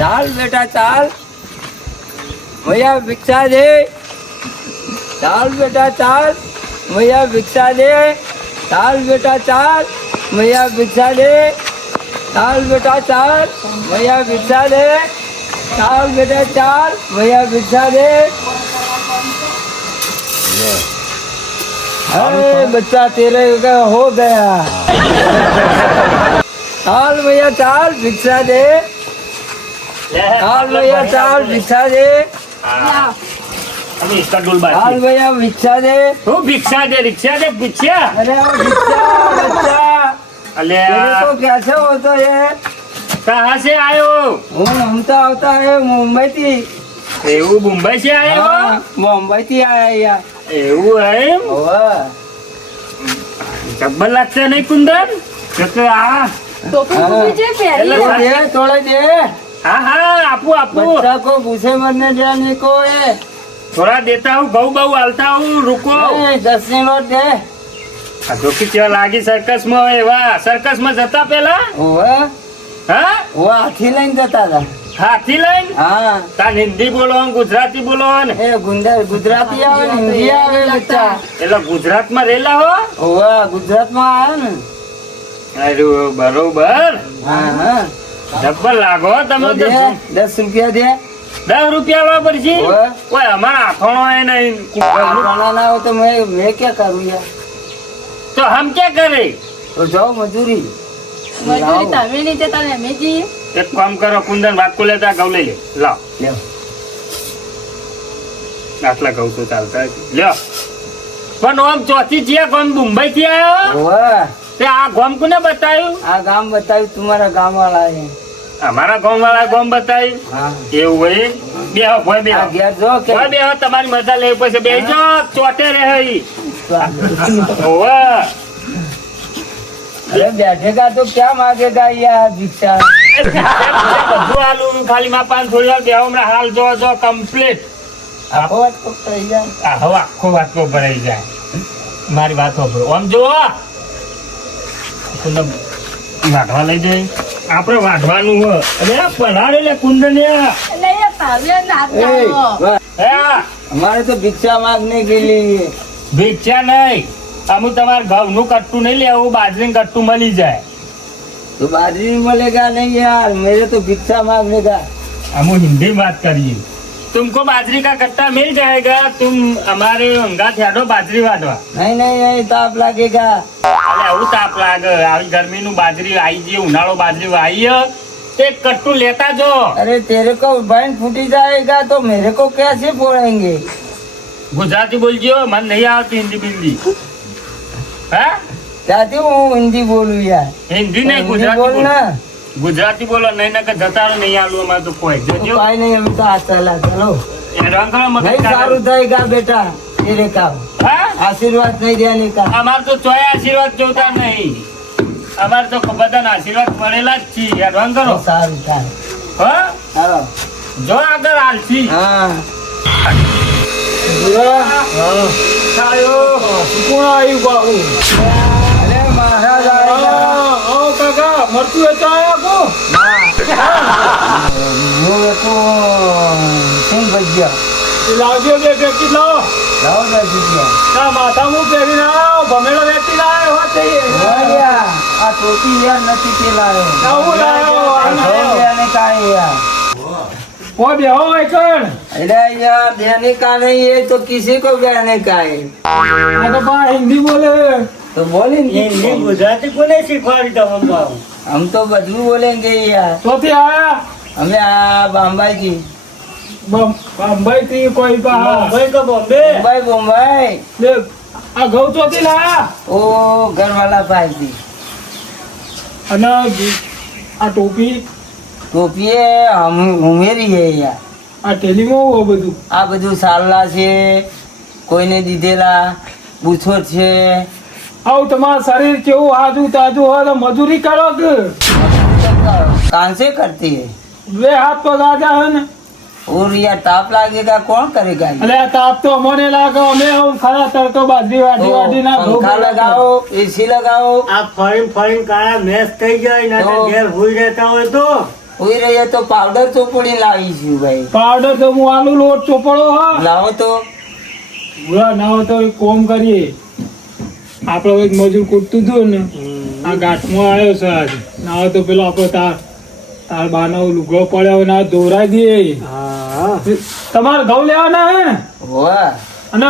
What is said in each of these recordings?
ચાલ બેટા ચાલ, ભૈયા ભિક્ષા દે. ચાલ બેટા ચાલ, ભૈયા ભિક્ષા દે. ચાલ બેટા ચાલ, ભૈયા ભિક્ષા દે. ચાલ બેટા ચાલ, ભૈયા ભિક્ષા દે. ચાલ બેટા ચાલ, ભૈયા ભિક્ષા દે. अरे बच्चा तेरे का हो गया. चाल भैया चाल भिक्षा दे. चाल भैया चाल भिक्षा दे. अभी इसका डुल बाकी. चाल भैया भिक्षा दे. वो भिक्षा दे भिक्षा. अरे वो भिक्षा बच्चा, अले तेरे को कैसे होता है? कहाँ से आए हो? वो हम तो आता है मुंबई थी. એવું મુંબઈ से आए हो? मुंबई थी आया यार. એવું है? જબ્બર લાગશે નહીં કુંદન? તો આ थोड़ा दे. हाँ हाँ आपू आपू. बच्चा को भूसे मरने जाने को है. थोड़ा देता हूँ गऊ बऊ आलता हूँ रुको. 10 ની નોટ દે. આ તો કેવા લાગી સર્કસ માં એવા સર્કસ માં જતા પેલા હા वो हाथी लઈને જતા હતા. હાથી લઈને હા તાન હિન્દી બોલો ને ગુજરાતી બોલો ને એ ગુજરાતી આવે ને હિન્દી આવે બચ્ચા. એટલે ગુજરાત માં રહેલા હો. ઓવા ગુજરાતમાં આવે ને. અરે બરોબર. હા હા જબ્બર લાગો તમે દે, તો. 10 રૂપિયા દે. 10 રૂપિયા વાપર છે. ઓવે. ઓય અમારા હાથોણો એ નહીં. खाना ना हो तो मैं क्या करूँ यार. તો હમ ક્યાં કરે? तो जाओ मजदूरी. મજૂરી તમે નહીં જતા ને અમે જઈએ. એક કામ કરો કુંદન વાટકો લેતા ઘઉં લઈ લે. લાવ લ્યો. આટલા ઘઉં તો ચાલતા હશે. લ્યો પણ આમ ચોથી જ્યાં ગામ મુંબઈ થી આવ્યો ओवा તે આ ગામ કોને બતાવ્યું? आ गांव बताયું तुम्हारा गांव वाला है. અમારા ગામ વાળા ગામ બતાવ્યું. हाँ એવું હોય બેહો ભોય બેહો आ गया जो के ભોય બેહો તમારી મજા લેવી પડશે. બેહજો ચોટે રહે ઈ. ઓવા अरे बैठेगा तो क्या मांगेगा यार भिक्षा. બધું આલું ખાલી માં પાંચ થોડી વાર બેહો હમણાં હાલ જો જો કમ્પ્લીટ. आपको बात को कही जाए. આ હવા આખો વાટકો ભરાઈ જાય. મારી વાત સાંભળો આમ જો કુંદન વાઢવા લઈ જાય આપણે વાઢવાનું હોય અને આ પલાળે લે કુંદન એટલે એ ભાવે નાત ए, લાવો. वाह, હે हमारे तो भिक्षा मांगने के लिए. ભિક્ષા નહીં અમુક તમારે ઘઉંનું કટ્ટું નહીં લેવું બાજરીનું કટ્ટું મળી જાય. तो बाजरी मिलेगा नहीं यार, मेरे तो भिक्षा मांगने का. हम हिंदी में बात करिए. तुमको बाजरी का कट्टा मिल जाएगा. तुम हमारे अंगा थेडो बाजरी वाटवा. नहीं नहीं नहीं ताप लगेगा. અલે આવું તાપ લાગે આવી ગરમીનું બાજરી આવી ગઈ ઉનાળો બાજરી આવી એક કટ્ટું લેતા જો. अरे तेरे को बहन फूटी जाएगा तो मेरे को कैसे फोड़ेंगे. ગુજરાતી બોલજો મને નહીં આવતી હિન્દી બિંદી. હા चाहती हूँ हिंदी बोलूँ यार. હિન્દી નહીં हिंदी ગુજરાતી बोल બોલો. ना. ગુજરાતી બોલો નહીં નકર જતારો નહીં આલું અમારે તો કોઈ तो જોજો काई नहीं अभी तो आज चला चलो. એ રંગળો મગજ नहीं सारू जाएगा बेटा तेरे का. હા आशीर्वाद नहीं देने का. અમારે તો ચોય આશીર્વાદ જોતા નહીં. અમારે તો બધાના આશીર્વાદ પડેલા જ છીએ. રંગ કરો तो सारू था. હા हाँ જો આગળ હાલશી. हाँ अरे महाराज आएगा. મરતું વેચાયા मुझे तो सिंह बच गया. લાવજો બે પેકેટ લાવો. लाओ 10 रुपया. માથા હું પહેરીને આવ્યો ભમેલો વેચી લાવ્યો હોત भैया आ टोपी यार नहीं खिलाए. लाओ, लाओ, देने का है यार. ઓ બેહો એકણ. अरे यार देने का नहीं है तो किसी को देने का है. આ તો પા હિન્દી બોલે. तो बोलेंगे. ગુજરાતી કોને શીખવાડી તમને? हम तो बदलू बोलेंगे यार. ચોથી આયા हमें बम्बई की. મુંબઈ થી કોઈ પા મુંબઈ કે બોમ્બે मुंबई मुंबई. આ ઘઉં ચોથી લાયા ओ घर वाला पाई थी. અને આ ટોપી टोपी है हम मेरी है यार. આ ટેલીમાં બધું આ બધું સાલલા છે, કોઈને દીધેલા બુથો છે. આવું તમારું શરીર કેવું આજુ તાજુ હોય તો મજૂરી કરો કે कान से करती है. બે હાથ પગ આજા હે ને. और यार ताप लगेगा कौन करेगा ये? એટલે આ તાપ તો અમને લાગે અમે આવું ખરા તરતો બાજરી વાટી વાટી ના तो पंखा लगाओ, एसी लगाओ. આ ફરીન ફરીન કાળા મેસ થઈ જાય ને તો? ઘેર ભૂઈ રહેતા હોય તો ઉઈ રહીએ તો પાવડર ચોપડી લાવીશું ભાઈ. પાવડર તો હું આલુ લોટ ચોપડો હા લાવો તો. બુરા ના હોય તો એક કોમ કરીએ. આપડે એક મજૂર કૂટતું હતું ને આ ગાંઠમાં આવ્યો છે આજ. ના હોય તો પેલો આપડે તાર બાનો લુગડો પડ્યો ના દોરાઈ દઈએ. તમારે ઘઉં લેવાના હે ને વાહ. અને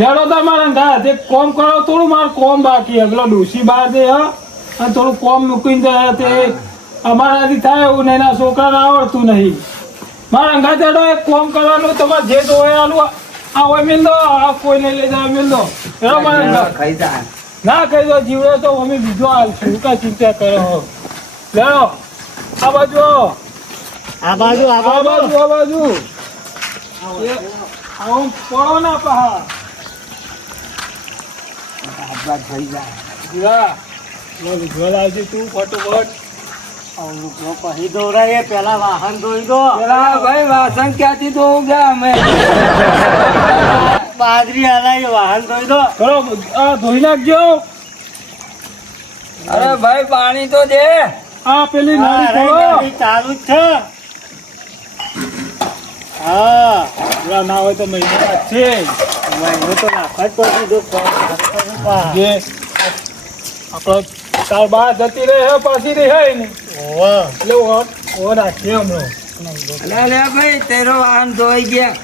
લેડો તમારે ઘાત એક કોમ કરો થોડું મારે કોમ બાકી હે. પેલો ડોસી બહાર દે હા અને થોડું કોમ મૂકીને જાય તે અમારાથી થાય એવું ને એના છોકરાને આવડતું નહીં. મારા અંગા ચડો એક કોમ કરવાનું તમારે જે જોવે આલું આ હોય મિલ દો આ કોઈને લઈ જાય મિલ દો બરાબર. ખાઈ જા. ના કહી દો જીવડે તો અમે બીજો હાલશું કા ચિંતા કરો. લેડો આ બાજુ આવો. આ બાજુ આ બાજુ આ બાજુ આવું પડો ના પહા આબા ખાઈ જા. જીવા લો વિજ્વલ આવજે તું ફટોફટ. પછી દોરાય પેલા વાહન ધોઈ દો. પેલા ભાઈ વાસણ ક્યાંથી ધોવું ગયા અમે? બાજરી હલાય વાહન ધોઈ દો. કરો આ ધોઈ નાખજો. અરે ભાઈ પાણી તો દે. આ પેલી નાળી ખોલો. ચાલુ જ છે. હા પૂરા ના હોય તો મહિનો છે મહિનો તો નાખવા જ પડશે જો જે આપણો તાર બહાર જતી રહે હે પાછી રહે હે ને એટલે ઓ રાખીએ હમણાં. લે લે ભાઈ તેરો વાહન ધોઈ ગયા.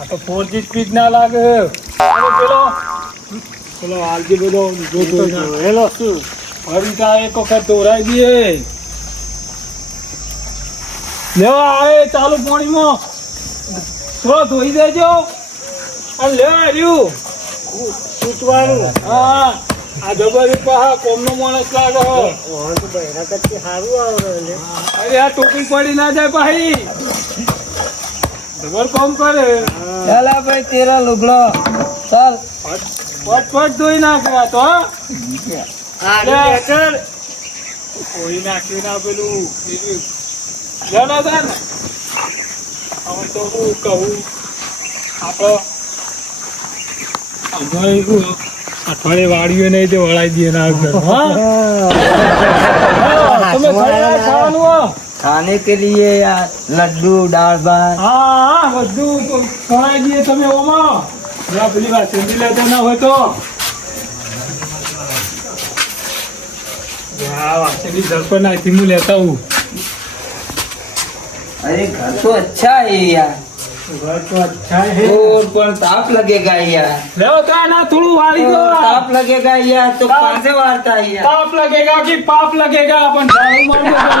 આ તો 4G સ્પીડ ના લાગે હે. અને પેલો હાલજી બધો જો ધોઈ નાખ. હેલો શું ફરી તા એક વખત દોરાઈ દઈએ. લેવા આવે ચાલુ પાણીમાં થોડો ધોઈ દેજો અને લેવા રહ્યું. છૂટવાનું હા આ જબરી પહા કોમનો માણસ લાગે હો. તો બહેરા કરતી સારું આવડે. અરે આ ટોપી પડી ના જાય ભાઈ જબર કોમ કરે. ચાલા ભાઈ તેરા લુગડો ચાલ. પટ ધોઈ નાખ્યા તો હા? હારું કોઈ નાખ્યું ના પેલું બીજું લેનો હતા ને હવે તો હું કહું આપડે અઠવાડિયે વાળીઓ નહીં તે વળાઈ દઈએ ના આગળ. હા તમે ખાવાનું હો. खाने के लिए यार लड्डू दाल भात. હા બધું ખવડાવી દઈએ તમે ઓમાં. પેલી વાત સમજી લેતા ના હોય તો વાસેલી દર્પણ નાખી હું લેતા હું. अरे घर तो अच्छा है यार. ઘર તો અચ્છા હે. और पर ताप लगेगा यार. લેવો તો ના થોડું વાળી દો. ताप लगेगा यार तो कहाँ से वारता है यार. પાપ लगेगा कि पाप लगेगा પણ ઝાડુ મારવું પેલા.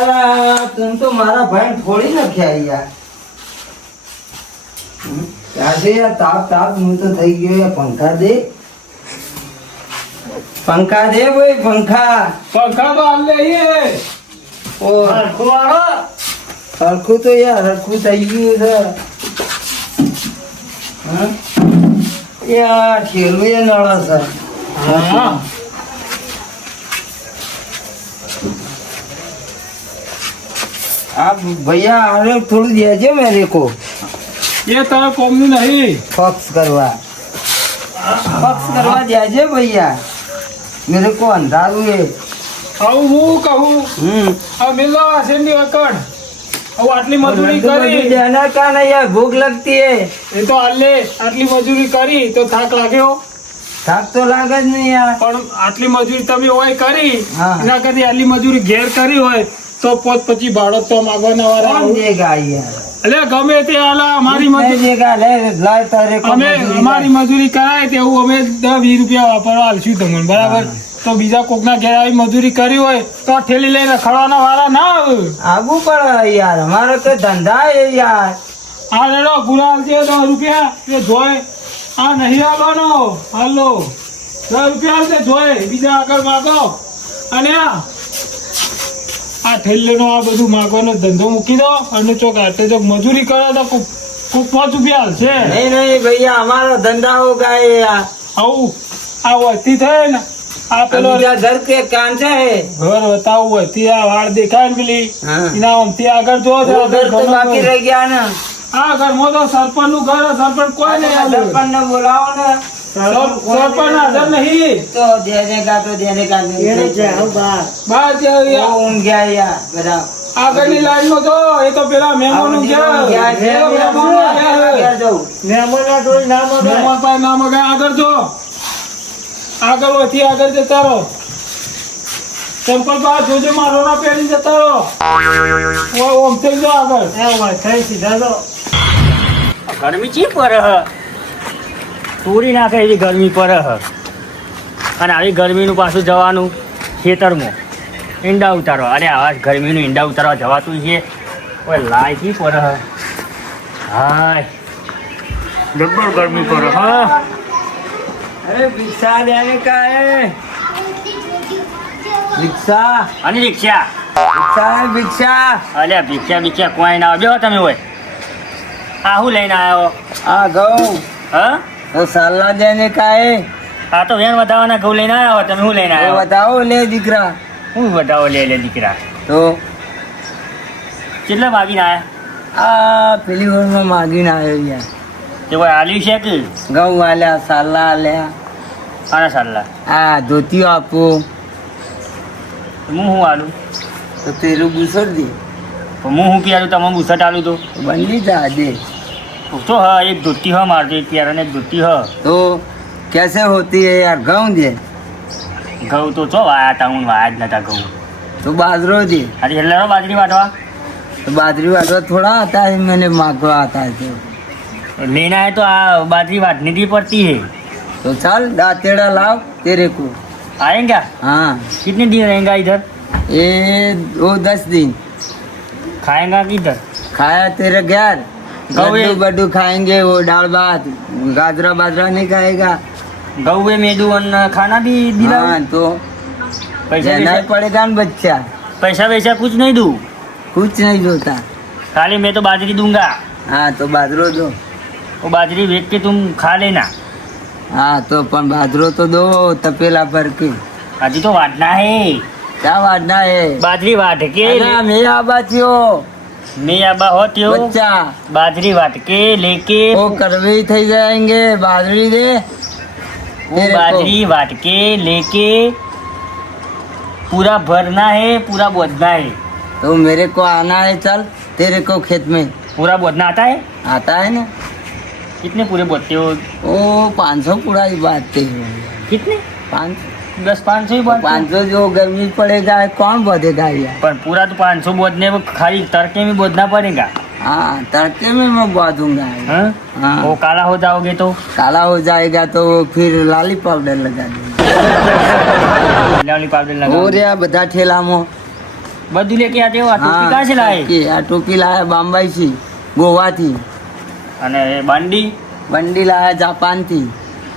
अरे तुम तो मारा भाई थोड़ी ना क्या यार. क्या છે यार ताप ताप હું તો થઈ ગયો यार. पंखा दे भाई पंखा. પંખા તો હાલ લઈએ. और હરખું તો યાર હરખું થઈ ગયું છે. હા? યાર ઠેલું એ નળે છે. હા आप भैया अरे थोड़ी दीजिए मेरे को એ તારા કોમનું નહીં. फक्स करवा दीजिए भैया. मेरे को अंधारू है. આવું હું કહું હવે મિલો વાસેની વકડ હવે આટલી મજૂરી કરી जाना का नहीं यार भूख लगती है. એ તો હાલે આટલી મજૂરી કરી તો થાક લાગ્યો થાક તો લાગે જ નહીં યાર. પણ આટલી મજૂરી તમે હોય કરી હા. એના કરતી આટલી મજૂરી ઘેર કરી હોય તો 5-25 ભાડો તો માગવાના વાળા कौन આવું. देगा यार. એટલે ગમે તે હાલા અમારી नहीं મજૂરી देगा ले लाए तारे को અમે मजदूरी અમારી મજૂરી કરાય તેવું અમે 10-20 રૂપિયા વાપરવા આલશું તમને બરાબર. તો બીજા કોકના ઘેર આવી મજૂરી કરી હોય તો આ ઠેલી લઈને ખડવાના વાળા ના આવે. आगू पड़ा यार. हमारा तो धंधा है यार. આ લેડો ગુલાલ છે 10 રૂપિયા એ જોય આ નહીં આવવાનો હાલો 10 રૂપિયા છે જોય બીજા આગળ માગો. અને આ ઠેલીનો આ બધું માગવાનો ધંધો મૂકી દો અને ચોક આટલે ચોક મજૂરી કરો તો કોક 5 રૂપિયા હાલશે. नहीं नहीं भैया हमारा धंधा होगा यार. આવું આ વસ્તી થાય ને આ પેલો मेरा घर के कांचा है. ઘર બતાવું વસ્તી આ વાળ દેખાય ને પેલી हाँ. એના આમથી આગળ જો वो घर तो बाकी रह गया ना. આ ઘરમાં તો સરપંચ નું ઘર સરપંચ કોઈ નહીં આવે. सरपंच ने बुलाओ ना. સરપંચ હાજર નહીં. तो देने का नहीं. બહાર वो ऊँघ गया यार. बताओ. આગળની લાઈનમાં તો એ તો પેલા મહેમાનો ગયા છે. મહેમાનના કોઈ ના મગાય. મહેમાન પાસે ના મગાય. આગળ જો આગળ વધી આગળ જતા રહો. ચંપલ બહાર જોજો મારો ના પહેરી જતા રહો. ઓમ થઈ જાઓ આગળ. થઈ સીધા તો ગરમી ચી પર હ તોડી નાખે એવી ગરમી પર હ અને આવી ગરમીનું પાછું જવાનું ખેતરમાં ઈંડા ઉતારવા. અરે આવા ગરમીનું ઈંડા ઉતારવા જવાતું છે કોઈ લાય ચી પર હ હાય જબ્બર ગરમી પર હા. अरे भिक्षा देने का है भिक्षा અને રિક્ષા भिक्षा है भिक्षा અલ્યા ભિક્ષા કોઈ ના આવ્યો તમે હોય આ હું લઈને આવ્યો हाँ गऊ હા वो साला देने का है આ તો વેણ વધારવાના ઘઉં લઈને આવ્યો તમે હું લઈને वो આવ્યો बताओ ले दिख रहा હું વધાવો લે દીકરા तो કેટલા વાગીને આવ્યા आ પેલી ઓરમાં માગીને આવ્યો યાર તે કોઈ આલ્યું છે કે ઘઉં આલ્યા સાલા આલ્યા આના સાલ્લા આ ધોતીઓ આપો હું આલું તો તેરું ગુસર દે તો હું પીવાનું તમે બુસટ આલું તો બંધી જા દે તો હ એક ધોતી હ મારજો એક પ્યારાને એક ધોતી હ तो कैसे होती है यार घऊं दे ઘઉં તો ચો વાયા હતા હું વાયા જ નતા ઘઉં तो बाजरो दे આજે હેલ્લાનો બાજરી વાટવા तो बाजरी वाटवा थोड़ा आता है मैंने मांगवा आता है तो लेना है तो आ बाजरी वाटनी भी पड़ती है तो चल दातेड़ा लाओ तेरे को आएंगे हाँ कितने दिन रहेगा इधर ये वो 10 दिन खाएंगा किधर खाया तेरे घर गौए। लड्डू बड्डू खाएंगे वो दाल भात गाजरा बाजरा नहीं खाएगा गौए मेदू अन्न खाना भी दिला हाँ तो पैसा देना ही वैसा पड़ेगा ना बच्चा पैसा वैसा कुछ नहीं दूँ कुछ नहीं होता खाली मैं तो बाजरी दूंगा हाँ तो बाजरो दो वो बाजरी बेच के तुम खा लेना हाँ तो पण बाजरो तो दो तपेला भर के अभी तो वाटना है क्या वाटना है बाजरी वाट के अरे मैं आबा थयो मैं आबा होती हो बच्चा बाजरी वाट के लेके वो करवे થઈ जाएंगे बाजरी दे वो तेरे को। बाजरी वाट के लेके पूरा भरना है पूरा बोधना है तो मेरे को आना है चल तेरे को खेत में पूरा बोधना आता है आता है ना कितने पूरे बोधते हो वो 500 पूरा ही बांटते हैं कितने 500 10-500 ही बोधते हो? 500 जो गर्मी पड़ेगा कौन बधेगा यार पर पूरा तो 500 बोधने में खाली तड़के में बोधना पड़ेगा हाँ तड़के में मैं बांधूंगा हाँ? हाँ वो काला हो जाओगे तो काला हो जाएगा तो फिर लाली पाउडर लगा देंगे लाली पाउडर और लगा या બધા ઠેલામાં બધું લેके आते हो आ टोपी कहाँ से लाए કે આ ટોપી લાયા બામ્બાઈથી ગોવાથી અને એ બાંડી બંડી લાયા જાપાનથી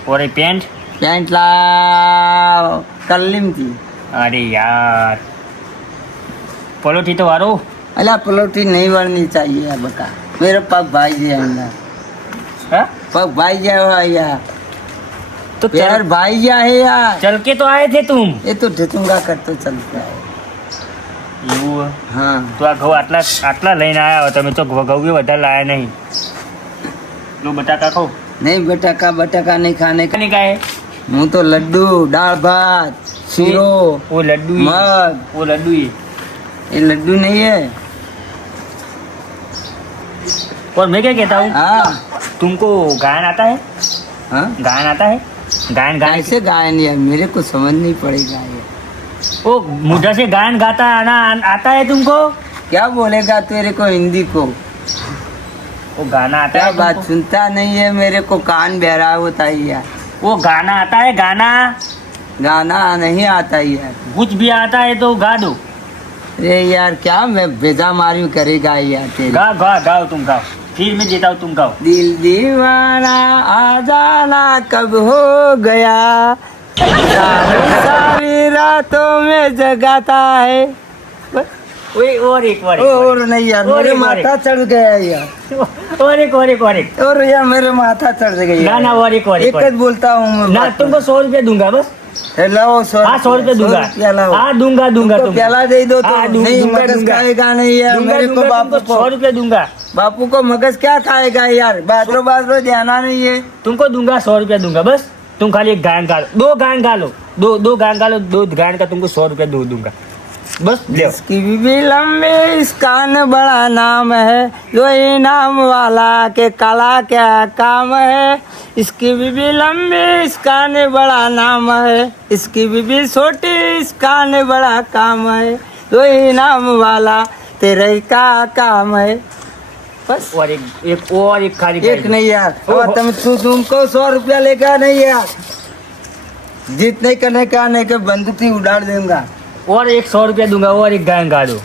और ये पेंट પેન્ટ લાયા કલ્લીમથી अरे यार पलोठी तो वारो અલા પલોટી નહીં વળની चाहिए यार बका मेरे पग भाई जी अंदर हाँ? पग भाई जाए यार तो पैर चल, भाई जा है यार चल के तो आए थे तुम ये तो ढेचूंगा कर तो चलता है એવું हाँ તો આ ઘઉં આટલા લઈને આવ્યા હો તમે તો ઘઉં બી વધારે લાયા નહીં લો બટાકા ખાઓ नहीं बटाका नहीं खाने का કને કાય हूँ तो लड्डू दाल भात सीरो वो लड्डू ही मग वो लड्डू ही ये लड्डू नहीं है और मैं क्या कहता हूँ हाँ तुमको गायन आता है हाँ गायन आता है गायन गायन कैसे गायन यार मेरे को समझ नहीं पड़ेगा ये ओ मुद्दा से गायन गाता आना आता है तुमको क्या बोलेगा तेरे को हिंदी को वो गाना आता क्या है बात तुमको? सुनता नहीं है मेरे को कान बहरा होता है यार वो गाना आता है गाना गाना नहीं आता है यार कुछ भी आता है तो गा दो अरे यार क्या मैं भेजा मारी करेगा यार तेरे गाओ गाओ गाओ तुम गाओ फिर मैं देता हूँ तुम गाओ दिल दीवाना आ जाना कब हो गया सारी सारी रातों में जगाता है बस। ओए और एक और नहीं यार और मेरे एक, और माथा चढ़ गया यार और एक और यार मेरे माथा चढ़ गई ना ना और एक एक ही बोलता हूँ मैं ना बात तुमको 100 रुपया दूंगा बस में। लाओ 100 हाँ 100 रुपया दूंगा लाओ हाँ दूंगा दूंगा तुमको तुमको प्याला दे दो तो हाँ, नहीं दूंगा, मगज दूंगा। खाएगा नहीं यार दूंगा, मेरे को दूंगा, बापू तुमको को 100 रुपया दूंगा बापू को मगज क्या खाएगा यार बाजरो बाजरो जाना नहीं है तुमको दूंगा 100 रुपया दूंगा बस तुम खाली एक गायन गा लो 2 गायन गा लो दो गायन गा लो 2 गायन का तुमको 100 रुपया दूंगा બસ લ્યો इसकी बीबी लंबी इसका न बड़ा नाम है जो इनाम वाला के काला क्या काम है इसकी बीबी लंबी इसका न बड़ा नाम है इसकी बीबी छोटी इसका न बड़ा काम है जो इनाम वाला तेरे का काम है बस और एक खाली एक नहीं यार और तुमको 100 रुपया लेकर नहीं यार जीत नहीं करने का नहीं के बंदूक ही उड़ाड़ दूंगा और एक 100 रुपया दूंगा और एक गाय गा दो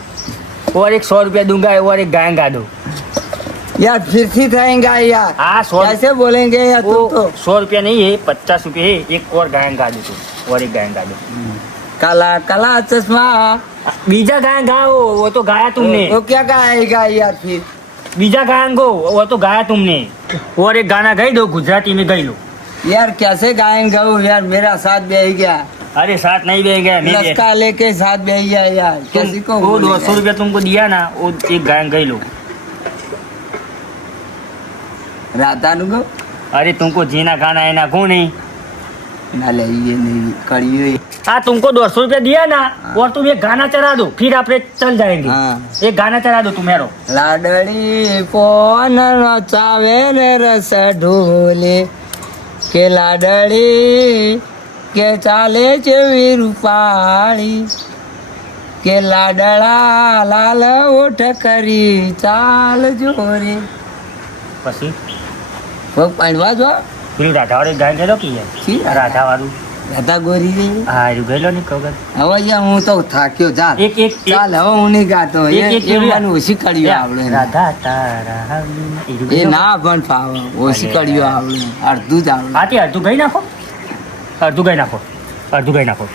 और एक 100 रुपया दूंगा और एक गाय गा दो यार फिर से रहेंगे यार हाँ 100 कैसे बोलेंगे यार वो तुम तो 100 रुपया नहीं है 50 रुपये है एक और गाय गा दो तो और एक गाय गा दो काला काला चश्मा बीजा गाय गाओ वो तो गाया तुमने वो क्या गाएगा यार फिर बीजा गायन गो वो तो गाया तुमने और एक गाना गाई दो गुजराती में गाई लो यार कैसे गाएंगे वो यार मेरा साथ बैठ गया अरे साथ नहीं दे गया मैं दे- लस्का लेके साथ बैठ गया यार किसी को वो बोलेगा? 200 रुपया तुमको दिया ना वो एक गायन गाई लो राधा नुगो अरे तुमको जीना गाना है ना कौन है ना ले ये नहीं करियो हाँ तुमको 200 रुपया दिया ना और तुम एक गाना चला दो फिर आप चल जाएंगे हाँ। एक गाना चला दो तुम्हारो लाडड़ी पोन नचावे ने रस ढोले के लाडड़ी के चाले चेवी रूपाળી કે લાડળા લાલ ઓઠ કરી ચાલ જોરે પછી પગ પાડવા જો પેલું રાધાવાળું એક ગાયન ગયેલો કે શી? રાધાવાળું રાધા ગોરી રે હા એ ગયેલો ને કવગર હવે યાર હું તો થાક્યો ચાલ એક એક ચાલ હવે હું નહીં ગાતો એક- એ મને ઓછી કડ્યું આવડે રાધા તારા એ ના પણ ફાવે ઓછી કડ્યું આવડે અડધું જ આવડે હાથી અડધું ગઈ નાખો અડધું ગઈ નાખો અડધું ગઈ નાખો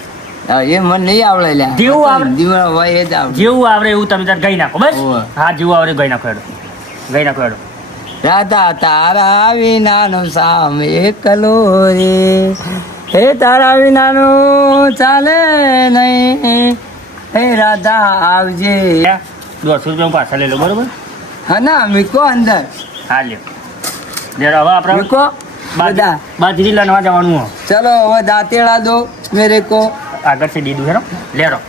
હા, એ મને નહીં આવડે લ્યા જેવું આવડે. હિન્દીમાં હોય એ જ આવડે જેવું આવડે એવું તમે તાર ગઈ નાખો બસ હોવે. હા જેવું આવડે ગઈ નાખો હેડો ગઈ નાખો હેડો રાધા તારા વિનાનો સામે એકલો રે હે તારા વિનાનો ચાલે નહીં હે રાધા આવજે 200 રૂપિયા હું પાછા લઈ લો બરોબર હા ના મીકો અંદર હા લ્યો જરા હવે આપણે મીકો બધા બાજરી લણવા જવાનું હો ચલો હવે દાંતેડા દો મેરે કો આગળ થી દીધું હેરો લેરો